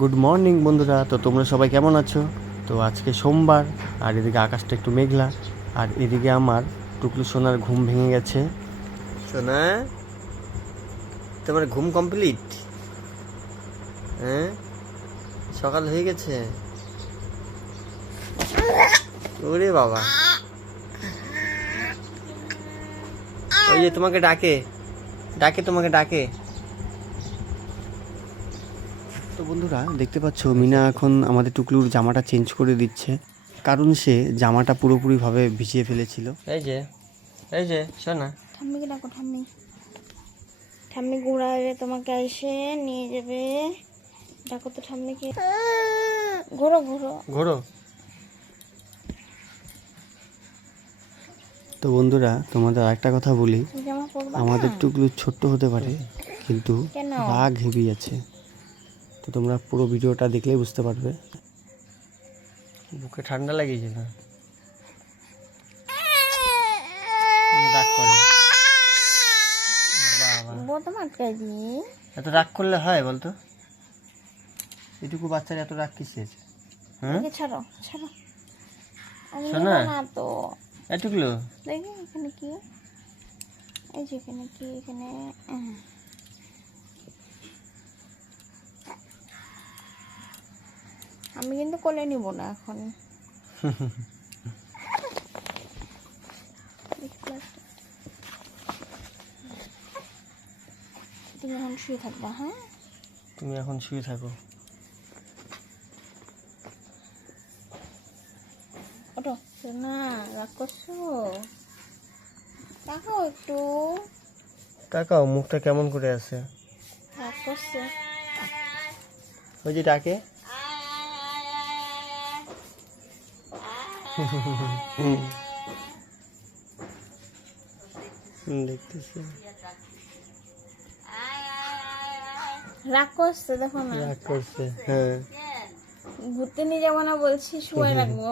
Good morning বন্ধুরা। তো তোমরা সবাই কেমন আছো? তো আজকে সোমবার, আর এদিকে আকাশটা একটু মেঘলা, আর এদিকে আমার টুকলু সোনার ঘুম ভেঙে গেছে। সোনা, তোমার ঘুম কমপ্লিট? হ্যাঁ, সকাল হয়ে গেছে। ওরে বাবা, ওই যে তোমাকে ডাকে ডাকে তোমাকে ডাকে। তো বন্ধুরা দেখতে পাচ্ছ, মিনা এখন আমাদের টুকলুর জামাটা চেঞ্জ করে দিচ্ছে, কারণ সে জামাটা পুরোপুরিভাবে ভিজিয়ে ফেলেছিল। এই যে শোনা, ঠাম্মিকে ডাকো। ঠাম্মি ঘোরাবে তোমাকে, এসে নিয়ে যাবে। ডাকো তো ঠাম্মিকে। ঘোরো ঘোরো ঘোরো। তো বন্ধুরা তোমাদের আরেকটা কথা বলি, জামা পরবা আমাদের না? টুকলু ছোট্ট হতে পারে, কিন্তু কেন? রাগ হেভি আছে। তো তোমরা পুরো ভিডিওটা দেখলেই বুঝতে পারবে। বুকে ঠান্ডা লাগিয়েছে না? রাগ করে বাবা, বোতাম আটকাই দিয়ে। এত রাগ করলে হয় বলতো? এটুকু বাচ্চার এত রাগ কিসের? হ্যাঁ, একে ছাড়ো ছাড়ো। আমি শোনা। নেবো না তো। এটুকুলো দেখি এখানে কি, এই যে এখানে কি, এখানে আমি কিন্তু কোলে নিব না এখন। তুমি এখন শুয়ে থাকবা। হ্যাঁ, তুমি এখন শুয়ে থাকো। ওঠো না, রাগ করছো? তাকাও একটু। তাকাও, মুখটা কেমন করে আছে? রাগ করছে। ওই যে ডাকে। দেখতেছি রাগ করছে, দেখো না। রাগ করছে। হ্যাঁ, ঘুরতে নিয়ে যাবো না বলছি, শুয়ে রাখবো।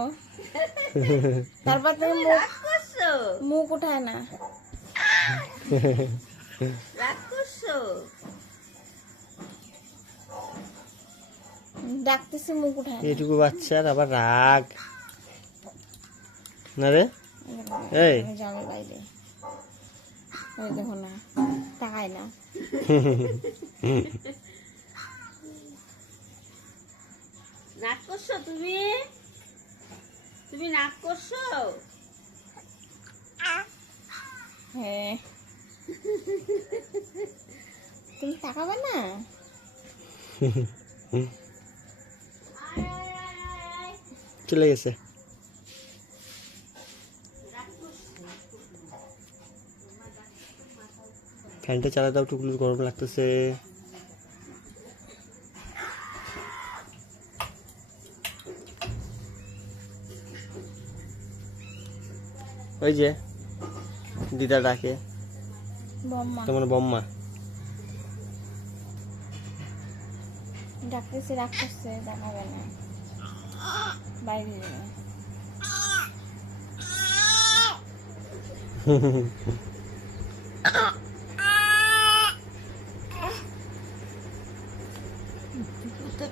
তারপর তুমি মুখ উঠায় না। ডাকতেছি, মুখ উঠায় না। এটুকু বাচ্চার আবার রাগ না রে? এই আমি যাবো বাইরে। ওই দেখো না, তাকায় না। নাক করছো তুমি? তুমি নাক করছো? হ্যাঁ, তুমি তাকাবে না? চলে গেছে। ফ্যানটা চালা দাও, টুকলুর গরম লাগতেছে। ওই যে দিদা ডাকে, বম্মা তোমার বম্মা। ডাকতেছি, রাগ করছে, দেখাবে না, বাইরে যাবে।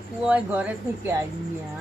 কুয়ায় ঘরে থেকে আইনিয়া